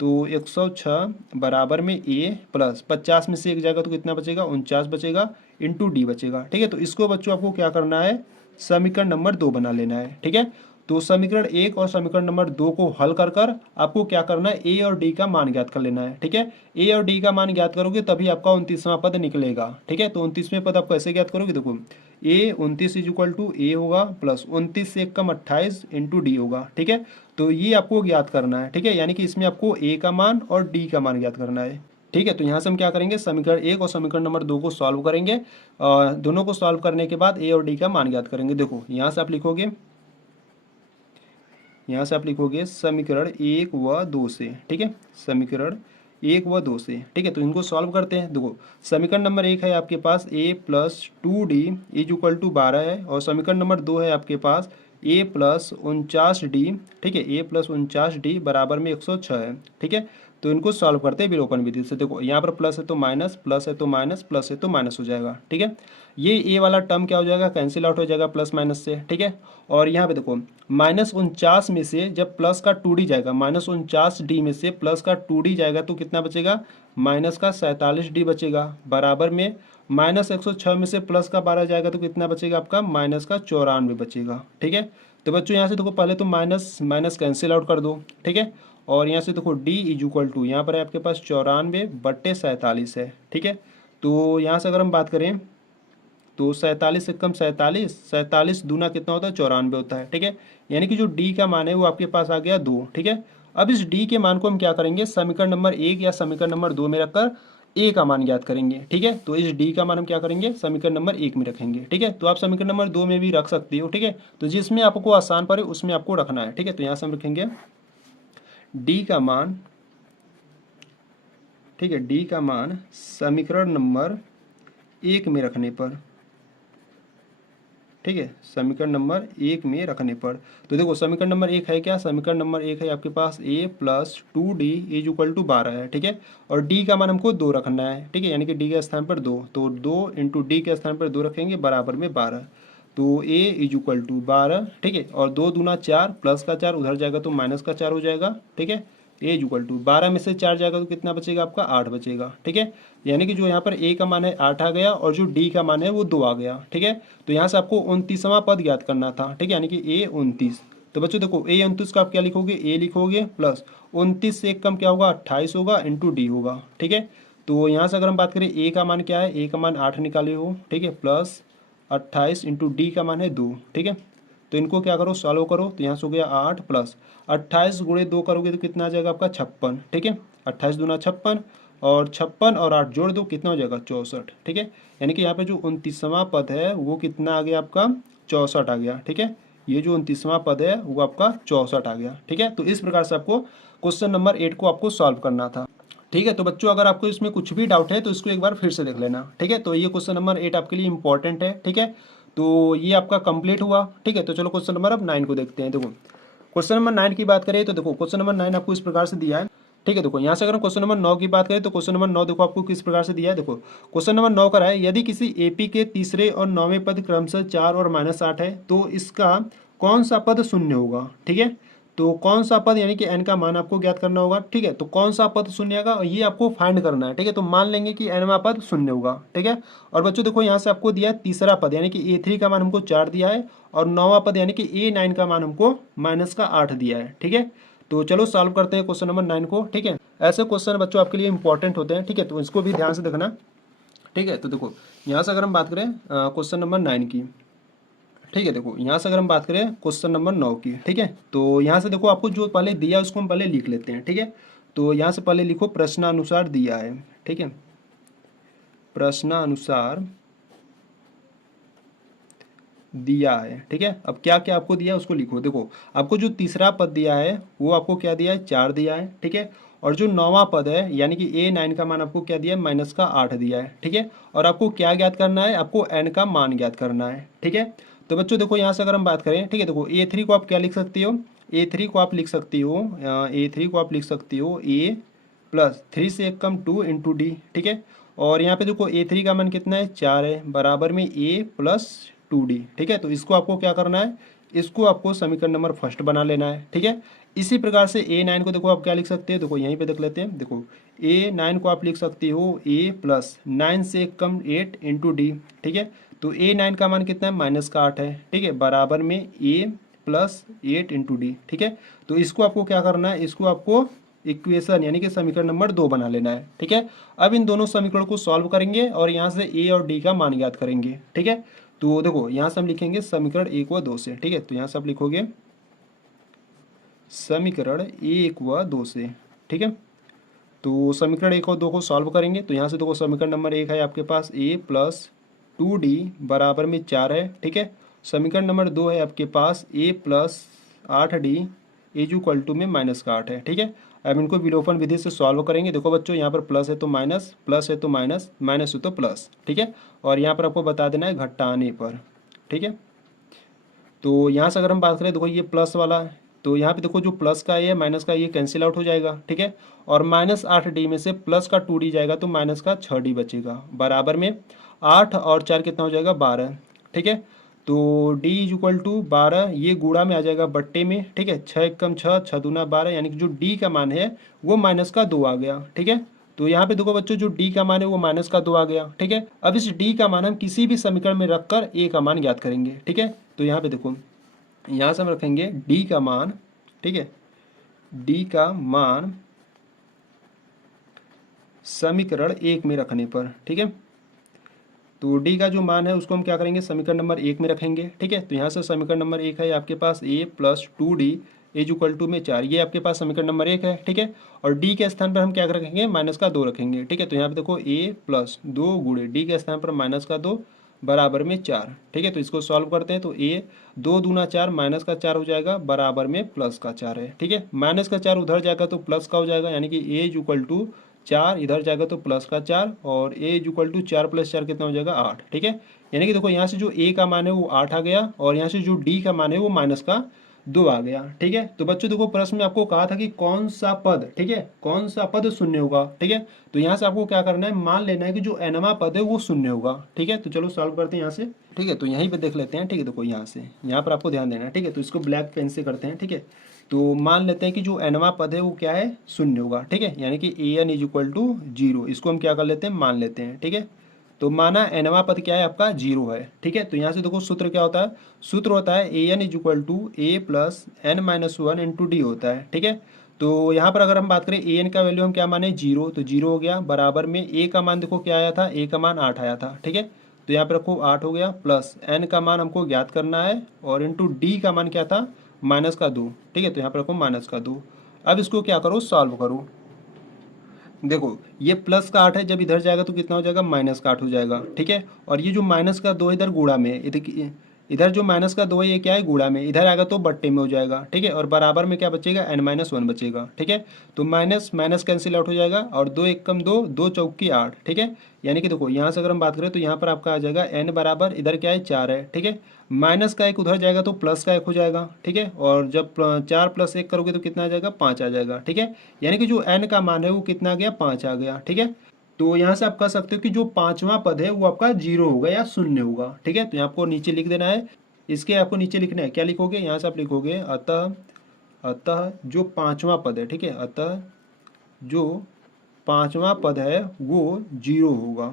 तो 106 बराबर में a प्लस 50 में से 1 जाएगा तो कितना बचेगा, 49 बचेगा, इंटू डी बचेगा, ठीक है। तो इसको बच्चों आपको क्या करना है, समीकरण नंबर 2 बना लेना है, ठीक है। तो समीकरण 1 और समीकरण नंबर 2 को हल कर कर आपको क्या करना है, ए और डी का मान ज्ञात कर लेना है, ठीक है। ए और डी का मान ज्ञात करोगे तभी आपका 29वां पद निकलेगा, ठीक है। तो 29वें पद आप कैसे ज्ञात करोगे, देखो ए 29 इज इक्वल टू ए होगा प्लस 29 से 1 कम 28 इंटू डी होगा, ठीक है। तो ये आपको ज्ञात करना है, ठीक है। यानी कि इसमें आपको ए का मान और डी का मान ज्ञात करना है, ठीक है। तो यहाँ से हम क्या करेंगे, समीकरण 1 और समीकरण नंबर 2 को सॉल्व करेंगे, दोनों को सॉल्व करने के बाद ए और डी का मान ज्ञात करेंगे। देखो यहाँ से आप लिखोगे, यहाँ से आप लिखोगे समीकरण 1 व 2 से, ठीक है, समीकरण 1 व 2 से, ठीक है। तो इनको सॉल्व करते हैं। देखो समीकरण नंबर 1 है आपके पास a plus 2d is equal to 12 है, और समीकरण नंबर 2 है आपके पास a प्लस 49d, ठीक है, a प्लस 49d बराबर में 106 है, ठीक है। तो इनको सॉल्व करते हैं विलोपन विधि से। देखो यहाँ पर प्लस है तो माइनस, प्लस है तो माइनस, प्लस है तो माइनस हो जाएगा, ठीक है। ये ए वाला टर्म क्या हो जाएगा, कैंसिल आउट हो जाएगा प्लस माइनस से, ठीक है। और यहाँ पे देखो -49 में से जब प्लस का 2d जाएगा, -49d में से प्लस का 2d जाएगा तो कितना बचेगा, माइनस का 47d बचेगा, बराबर में -106 में से प्लस का 12 जाएगा तो कितना बचेगा आपका, माइनस का 94 बचेगा, ठीक है। तो बच्चों यहाँ से देखो पहले तो माइनस माइनस कैंसिल आउट कर दो, ठीक है। और यहाँ से देखो d इज इक्वल टू यहाँ पर है आपके पास 94/47 है, ठीक है। तो यहाँ से अगर हम बात करें तो 47 से कम 47, 47 दूना कितना होता है, 94 होता है, ठीक है। यानी कि जो d का मान है वो आपके पास आ गया 2, ठीक है। अब इस d के मान को हम क्या करेंगे, समीकरण नंबर 1 या समीकरण नंबर 2 में रखकर a का मान ज्ञात करेंगे, ठीक है। तो इस d का मान हम क्या करेंगे, समीकरण नंबर 1 में रखेंगे, ठीक है। तो आप समीकरण नंबर 2 में भी रख सकते हो, ठीक है। तो जिसमें आपको आसान पड़े उसमें आपको रखना है, ठीक है। तो यहाँ से हम रखेंगे d का मान, ठीक है, d का मान समीकरण नंबर 1 में रखने पर, ठीक है, समीकरण नंबर 1 में रखने पर। तो देखो समीकरण नंबर 1 है क्या, समीकरण नंबर 1 है आपके पास a plus 2d is equal to 12 है, ठीक है। और d का मान हमको 2 रखना है, ठीक है, यानी कि d के स्थान पर 2, तो 2 इंटू डी के स्थान पर 2 रखेंगे, बराबर में 12। तो a इज इक्वल टू 12, ठीक है। और 2 दूना 4, प्लस का 4 उधर जाएगा तो माइनस का 4 हो जाएगा, ठीक है। a इज इक्वल टू 12 में से 4 जाएगा तो कितना बचेगा आपका, 8 बचेगा, ठीक है। यानी कि जो यहाँ पर a का मान है 8 आ गया, और जो d का मान है वो 2 आ गया, ठीक है। तो यहाँ से आपको 29वां पद ज्ञात करना था, ठीक है, यानी कि a 29। तो बच्चों देखो a 29 का आप क्या लिखोगे, a लिखोगे प्लस 29 से 1 कम क्या होगा, 28 होगा, इंटू डी होगा, ठीक है। तो यहाँ से अगर हम बात करें a का मान क्या है, a का मान 8 निकाले हो, ठीक है, प्लस 28 इंटू डी का मान है 2, ठीक है। तो इनको क्या करो, सॉल्व करो। तो यहाँ से हो गया 8 प्लस 28 गुणे 2 करोगे तो कितना आ जाएगा आपका 56, ठीक है। 28 दूना 56, और 56 और 8 जोड़ दो कितना हो जाएगा 64, ठीक है। यानी कि यहाँ पे जो 29वां पद है वो कितना आ गया आपका 64 आ गया, ठीक है। ये जो 29वां पद है वो आपका 64 आ गया, ठीक है। तो इस प्रकार से आपको क्वेश्चन नंबर 8 को आपको सॉल्व करना था, ठीक है। तो बच्चों अगर आपको इसमें कुछ भी डाउट है तो इसको एक बार फिर से देख लेना, ठीक है। तो ये क्वेश्चन नंबर 8 आपके लिए इंपॉर्टेंट है, ठीक है। तो ये आपका कंप्लीट हुआ, ठीक है। तो चलो क्वेश्चन नंबर अब 9 को देखते हैं। देखो क्वेश्चन नंबर 9 की बात करें तो देखो क्वेश्चन नंबर 9 आपको इस प्रकार से दिया है, ठीक है। देखो यहाँ से अगर हम क्वेश्चन नंबर 9 की बात करें तो क्वेश्चन नंबर 9 देखो आपको किस प्रकार से दिया है। देखो क्वेश्चन नंबर 9 का है, यदि किसी एपी के तीसरे और 9वें पद क्रमशः 4 और -8 है तो इसका कौन सा पद शून्य होगा, ठीक है। तो कौन सा पद यानी कि n का मान आपको ज्ञात करना होगा, ठीक है। तो कौन सा पद शून्य होगा ये आपको फाइंड करना है, ठीक है। तो मान लेंगे कि nवां पद शून्य होगा, ठीक है। और बच्चों देखो यहाँ से आपको दिया है तीसरा पद यानी कि a3 का मान हमको 4 दिया है, और 9वां पद यानी कि a9 का मान हमको -8 दिया है, ठीक है। तो चलो सॉल्व करते हैं क्वेश्चन नंबर 9 को, ठीक है। ऐसे क्वेश्चन बच्चों आपके लिए इंपॉर्टेंट होते हैं, ठीक है। तो इसको भी ध्यान से देखना, ठीक है। तो देखो यहाँ से अगर हम बात करें क्वेश्चन नंबर 9 की, ठीक है। देखो यहाँ से अगर हम बात करें क्वेश्चन नंबर 9 की, ठीक है। तो यहाँ से देखो आपको जो पहले दिया है उसको हम पहले लिख लेते हैं, ठीक है। तो यहाँ से पहले लिखो प्रश्नानुसार दिया है, ठीक है। प्रश्नानुसार दिया है, ठीक है। अब क्या क्या आपको दिया है उसको लिखो। देखो आपको जो तीसरा पद दिया है वो आपको क्या दिया है, 4 दिया है, ठीक है। और जो 9वां पद है यानी कि a9 का मान आपको क्या दिया है, -8 दिया है, ठीक है। और आपको क्या ज्ञात करना है, आपको n का मान ज्ञात करना है, ठीक है। तो बच्चों देखो यहाँ से अगर हम बात करें, ठीक है। देखो a3 को आप क्या लिख सकती हो, a3 को आप लिख सकती हो a3 को आप लिख सकती हो a+3 से 1 कम 2 इंटू डी, ठीक है। और यहाँ पे देखो a3 का मान कितना है, 4 है, बराबर में a+2d, ठीक है। तो इसको आपको क्या करना है, इसको आपको समीकरण नंबर फर्स्ट बना लेना है, ठीक है। इसी प्रकार से a9 को देखो आप क्या लिख सकते हैं, देखो यहीं पे देख लेते हैं। देखो a9 को आप लिख सकते हो a+9 से 1 कम 8 इंटू डी, ठीक है। तो a9 का मान कितना है, -8 है, ठीक है, बराबर में a+8 इंटू डी, ठीक है। तो इसको आपको क्या करना है, इसको आपको इक्वेशन यानी कि समीकरण नंबर 2 बना लेना है, ठीक है। अब इन दोनों समीकरण को सॉल्व करेंगे और यहाँ से a और d का मान ज्ञात करेंगे, ठीक है। तो देखो यहाँ से हम लिखेंगे समीकरण 1 व 2 से, ठीक है। तो यहाँ से आप लिखोगे समीकरण 1 व 2 से, ठीक है। तो समीकरण 1 और 2 को सॉल्व करेंगे। तो यहाँ से देखो समीकरण नंबर 1 है आपके पास a+2d बराबर में 4 है, ठीक है। समीकरण नंबर 2 है आपके पास a+8d = में -8 है, ठीक है। अब इनको विलोपन विधि से सॉल्व करेंगे। देखो बच्चों यहाँ पर प्लस है तो माइनस, प्लस है तो माइनस, माइनस है तो प्लस, ठीक है। और यहाँ पर आपको बता देना है घटाने पर, ठीक है। तो यहाँ से अगर हम बात करें, देखो ये प्लस वाला है, तो यहाँ पे देखो जो प्लस का ये माइनस का ये कैंसिल आउट हो जाएगा, ठीक है। और -8d में से प्लस का 2d जाएगा तो माइनस का 6d बचेगा, बराबर में 8 और 4 कितना हो जाएगा, 12, ठीक है। तो d = 12, ये गुणा में आ जाएगा बट्टे में, ठीक है। 6 × 6 6 दूना 12, यानी कि जो d का मान है वो -2 आ गया, ठीक है। तो यहाँ पे देखो बच्चों जो d का मान है वो -2 आ गया, ठीक है। अब इस d का मान हम किसी भी समीकरण में रखकर a का मान ज्ञात करेंगे, ठीक है। तो यहाँ पे देखो यहाँ से हम रखेंगे d का मान, ठीक है, d का मान समीकरण 1 में रखने पर, ठीक है। तो d का जो मान है उसको हम क्या करेंगे, समीकरण नंबर 1 में रखेंगे, ठीक है। तो यहाँ से समीकरण नंबर 1 है आपके पास a+2d = में 4, ये आपके पास समीकरण नंबर 1 है, ठीक है। और d के स्थान पर हम क्या रखेंगे, -2 रखेंगे, ठीक है। तो यहाँ पे देखो a+2 गुणे d के स्थान पर -2 बराबर में 4, ठीक है। तो इसको सॉल्व करते हैं। तो a 2 दूना 4, -4 हो जाएगा, बराबर में +4 है, ठीक है। -4 उधर जाएगा तो प्लस का हो जाएगा, यानी कि a = 4 इधर जाएगा तो +4, और a = 4 + 4 कितना हो जाएगा, 8, ठीक है। यानी कि देखो यहाँ से जो a का मान है वो 8 आ गया, और यहाँ से जो d का मान है वो -2 आ गया, ठीक है। तो बच्चों देखो प्रश्न में आपको कहा था कि कौन सा पद, ठीक है, कौन सा पद शून्य होगा, ठीक है। तो यहाँ से आपको क्या करना है, मान लेना है कि जो nवां पद है वो शून्य होगा, ठीक है। तो चलो सॉल्व करते हैं यहाँ से, ठीक है। तो यहीं पे देख लेते हैं, ठीक है। देखो यहाँ से यहाँ पर आपको ध्यान देना है, ठीक है। तो इसको ब्लैक पेन से करते हैं, ठीक है। तो मान लेते हैं कि जो nवां पद है वो क्या है, शून्य होगा, ठीक है। यानी कि an = 0, इसको हम क्या कर लेते हैं, मान लेते हैं, ठीक है। तो माना nवां पद क्या है आपका, 0 है, ठीक है। तो यहाँ से देखो सूत्र क्या होता है, सूत्र होता है an = a+n-1 इंटू डी होता है, ठीक है। तो यहाँ पर अगर हम बात करें an का वैल्यू हम क्या माने, 0, तो 0 हो गया, बराबर में a का मान देखो क्या आया था, a का मान 8 आया था, ठीक है। तो यहाँ पर रखो 8 हो गया, प्लस n का मान हमको ज्ञात करना है, और इंटू d का मान क्या था, -2, ठीक है। तो यहाँ पर रखो -2। अब इसको क्या करो, सॉल्व करो। देखो ये प्लस का 8 है, जब इधर जाएगा तो कितना हो जाएगा, -8 हो जाएगा, ठीक है। और ये जो -2 इधर गुणा में है, इधर जो -2 है ये क्या है, गुणा में, इधर आएगा तो बट्टे में हो जाएगा, ठीक है। और बराबर में क्या बचेगा, n-1 बचेगा, ठीक है। तो माइनस माइनस कैंसिल आउट हो जाएगा, और 2 × 1 = 2, 2 × 4 = 8, ठीक है। यानी कि देखो यहाँ से अगर हम बात करें तो यहाँ पर आपका आ जाएगा n बराबर, इधर क्या है, 4 है, ठीक है। माइनस का 1 उधर जाएगा तो प्लस का 1 हो जाएगा, ठीक है। और जब 4 + 1 करोगे तो कितना आ जाएगा, 5 आ जाएगा, ठीक है। यानी कि जो n का मान है वो कितना आ गया, 5 आ गया, ठीक है। तो यहाँ से आप कह सकते हो कि जो 5वां पद है वो आपका 0 होगा या शून्य होगा, ठीक है। तो यहाँ आपको नीचे लिख देना है इसके आपको नीचे लिखना है, क्या लिखोगे, यहाँ से आप लिखोगे अतः अतः जो पांचवा पद है, ठीक है, अतः जो पांचवा पद है वो 0 होगा,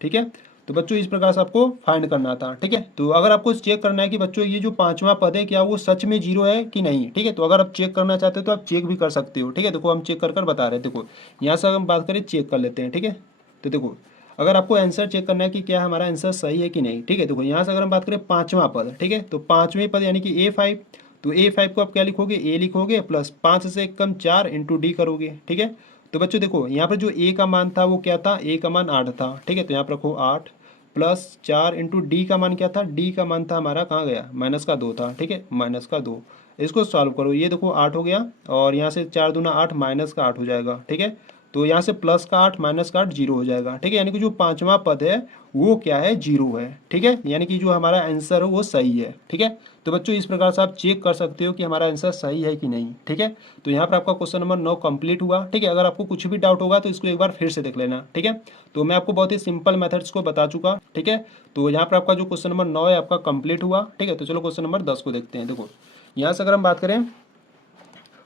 ठीक है। तो बच्चों इस प्रकार से आपको फाइंड करना था, ठीक है। तो अगर आपको चेक करना है कि बच्चों ये जो पांचवा पद है क्या वो सच में 0 है कि नहीं, ठीक है, तो अगर आप चेक करना चाहते हो तो आप चेक भी कर सकते हो, ठीक है। देखो हम चेक कर कर बता रहे हैं, देखो यहाँ से अगर हम बात करें चेक कर लेते हैं, ठीक है। तो देखो अगर आपको आंसर चेक करना है कि क्या हमारा आंसर सही है कि नहीं, ठीक है, देखो यहाँ से अगर हम बात करें पांचवा पद, ठीक है, तो पांचवें पद यानी कि A5, तो A5 को आप क्या लिखोगे, A लिखोगे प्लस 5 से कम 4 इंटू डी करोगे, ठीक है। तो बच्चों देखो यहाँ पर जो A का मान था वो क्या था, A का मान 8 था, ठीक है, तो यहाँ पर रखो 8 प्लस 4 इंटू डी का मान क्या था, डी का मान था हमारा कहाँ गया, -2 था, ठीक है, -2। इसको सॉल्व करो, ये देखो 8 हो गया और यहाँ से 4 दूना 8 -8 हो जाएगा, ठीक है। तो यहाँ से प्लस का 8 माइनस का 8 0 हो जाएगा, ठीक है, यानी कि जो पांचवा पद है वो क्या है, 0 है, ठीक है, यानी कि जो हमारा आंसर है वो सही है, ठीक है। तो बच्चों इस प्रकार से आप चेक कर सकते हो कि हमारा आंसर सही है कि नहीं, ठीक है। तो यहाँ पर आपका क्वेश्चन नंबर 9 कंप्लीट हुआ, ठीक है। अगर आपको कुछ भी डाउट होगा तो इसको एक बार फिर से देख लेना, ठीक है। तो मैं आपको बहुत ही सिंपल मेथड्स को बता चुका, ठीक है। तो यहाँ पर आपका जो क्वेश्चन नंबर 9 है आपका कंप्लीट हुआ, ठीक है। तो चलो क्वेश्चन नंबर 10 को देखते हैं। देखो यहाँ से अगर हम बात करें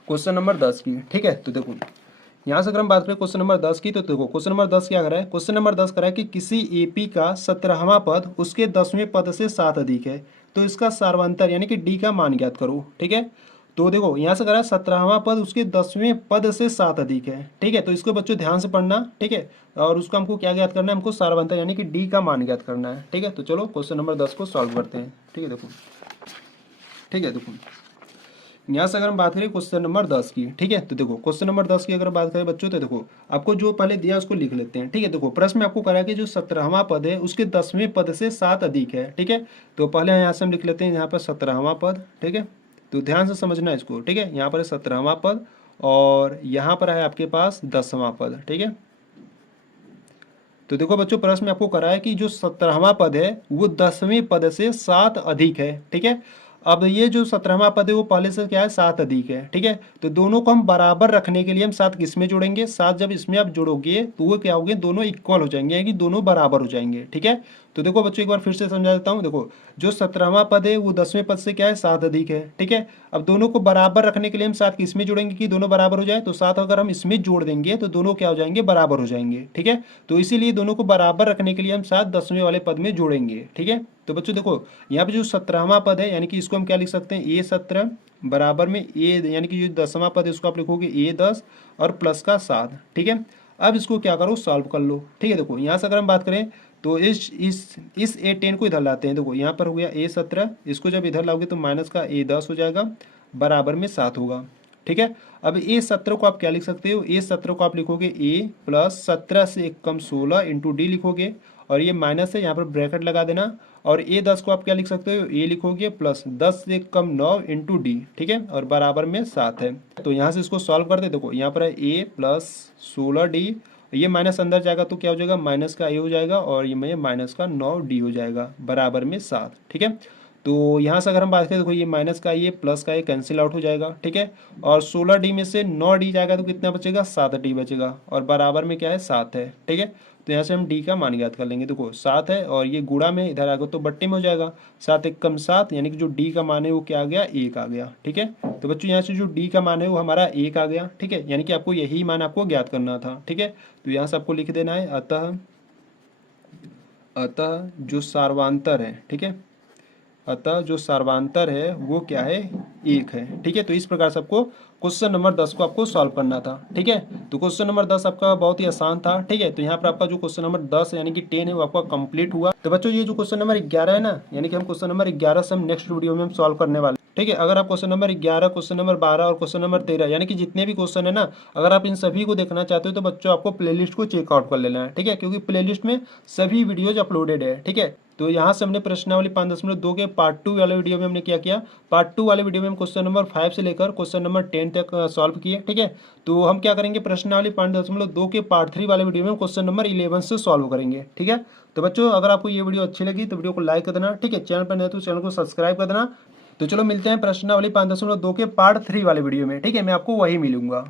क्वेश्चन नंबर 10 की, ठीक है, तो देखो यहाँ से अगर हम बात करें क्वेश्चन नंबर 10 की, तो देखो क्वेश्चन नंबर 10 क्या कर रहा है, क्वेश्चन नंबर 10 कर रहा है कि किसी एपी का 17वां पद उसके 10वें पद से 7 अधिक है, तो इसका सार्वंतर यानी कि डी का मान ज्ञात करो, ठीक है। तो देखो यहाँ से कर रहा है 17वां पद उसके 10वें पद से 7 अधिक है, ठीक है। तो इसको बच्चों ध्यान से पढ़ना, ठीक है, और उसको हमको क्या ज्ञात करना है, हमको सार्वंतर यानी कि डी का मान ज्ञात करना है, ठीक है। तो चलो क्वेश्चन नंबर 10 को सॉल्व करते हैं, ठीक है। देखो ठीक है, देखो यहाँ से अगर हम बात करें क्वेश्चन नंबर 10 की, ठीक है, तो देखो क्वेश्चन नंबर 10 की अगर बात करें बच्चों, तो देखो आपको जो पहले दिया उसको लिख लेते हैं, ठीक है। देखो प्रश्न में आपको करा कि जो 17वां पद है उसके 10वें पद से 7 अधिक है, ठीक है। तो पहले यहाँ से हम लिख लेते हैं यहाँ पर 17वां पद, ठीक है। तो ध्यान से समझना इसको, ठीक है। यहाँ पर है 17वां पद और यहाँ पर है आपके पास 10वां पद, ठीक है। तो देखो बच्चों प्रश्न में आपको करा है कि जो 17वां पद है वो 10वें पद से 7 अधिक है, ठीक है। अब ये जो 17वां पद है वो पहले से क्या है, 7 अधिक है, ठीक है। तो दोनों को हम बराबर रखने के लिए हम 7 किस में जोड़ेंगे, 7 जब इसमें आप जोड़ोगे तो वो क्या होंगे, दोनों इक्वल हो जाएंगे, यानी कि दोनों बराबर हो जाएंगे, ठीक है। तो देखो बच्चों एक बार फिर से समझा देता हूँ। देखो जो 17वां पद है वो 10वें पद से क्या है, 7 अधिक है, ठीक है। अब दोनों को बराबर रखने के लिए हम 7 किस में जोड़ेंगे कि दोनों बराबर हो जाए, तो 7 अगर हम इसमें जोड़ देंगे तो दोनों क्या हो जाएंगे, बराबर हो जाएंगे, ठीक है। तो इसीलिए दोनों को बराबर रखने के लिए हम 7 10वें वाले पद में जोड़ेंगे, ठीक है। तो बच्चों देखो यहाँ पे जो 17वां पद है यानी कि इसको हम क्या लिख सकते हैं, A17 बराबर में ए, यानी कि जो 10वां पद है उसको आप लिखोगे A10 और प्लस का 7, ठीक है। अब इसको क्या करो, सॉल्व कर लो, ठीक है। देखो यहाँ से अगर हम बात करें तो इस A10 को इधर लाते हैं। देखो यहाँ पर हो गया A17, इसको जब इधर लाओगे तो माइनस का A10 हो जाएगा, बराबर में 7 होगा, ठीक है। अब A17 को आप क्या लिख सकते हो, A17 को आप लिखोगे A प्लस 17 से 1 कम 16 इंटू डी लिखोगे और ये माइनस है, यहाँ पर ब्रैकेट लगा देना। और A10 को आप क्या लिख सकते हो, A लिखोगे प्लस 10 से कम 9 इंटू डी, ठीक है, और बराबर में 7 है। तो यहाँ से इसको सॉल्व करते, देखो यहाँ पर है A प्लस 16D, ये माइनस अंदर जाएगा तो क्या हो जाएगा, माइनस का A हो जाएगा और ये में माइनस का 9D हो जाएगा, बराबर में 7, ठीक है। तो यहाँ से अगर हम बात करें, देखो ये माइनस का ये प्लस का ये कैंसिल आउट हो जाएगा, ठीक है। और 16D में से 9D जाएगा तो कितना बचेगा, 7D बचेगा और बराबर में क्या है, 7 है, ठीक है। तो यहाँ से हम डी का मान ज्ञात कर लेंगे। देखो 7 है और ये गुणा में इधर आएगा तो बट्टे में हो जाएगा, 7 1 कम 7, यानी कि जो डी का मान है वो क्या आ गया, 1 आ गया, ठीक है। तो बच्चों यहाँ से जो डी का मान है वो हमारा 1 आ गया, ठीक है, यानी कि आपको यही मान आपको ज्ञात करना था, ठीक है। तो यहाँ से आपको लिख देना है अतः जो सार्वांतर है, ठीक है, अतः जो सार्वांतर है वो क्या है, 1 है, ठीक है। तो इस प्रकार से आपको क्वेश्चन नंबर 10 को आपको सॉल्व करना था, ठीक है। तो क्वेश्चन नंबर 10 आपका बहुत ही आसान था, ठीक है। तो यहाँ पर आपका जो क्वेश्चन नंबर 10 यानी कि 10 है वो आपका कंप्लीट हुआ। तो बच्चों ये जो क्वेश्चन नंबर 11 है ना, यानी कि हम क्वेश्चन नंबर 11 से हम नेक्स्ट वीडियो में हम सॉल्व करने वाले, ठीक है। अगर आप क्वेश्चन नंबर 11, क्वेश्चन नंबर 12 और क्वेश्चन नंबर 13 यानी कि जितने भी क्वेश्चन है ना, अगर आप इन सभी को देखना चाहते हो तो बच्चों आपको प्लेलिस्ट को चेकआउट कर लेना है, ठीक है, क्योंकि प्लेलिस्ट में सभी वीडियोज अपलोडेड है, ठीक है। तो यहाँ से हमने प्रश्नावली 5.2 के पार्ट 2 वाले वीडियो में हमने क्या किया, पार्ट 2 वाले वीडियो में हम क्वेश्चन नंबर 5 से लेकर क्वेश्चन नंबर 10 तक सॉल्व किए, ठीक है। तो हम क्या करेंगे, प्रश्नावली 5.2 के पार्ट 3 वाले वीडियो में क्वेश्चन नंबर 11 से सॉल्व करेंगे, ठीक है। तो बच्चों अगर आपको ये वीडियो अच्छी लगी तो वीडियो को लाइक कर देना, ठीक है। चैनल पर नए तो चैनल को सब्सक्राइब कर देना। तो चलो मिलते हैं प्रश्नावली 5.2 के पार्ट 3 वाले वीडियो में, ठीक है, मैं आपको वही मिलूंगा।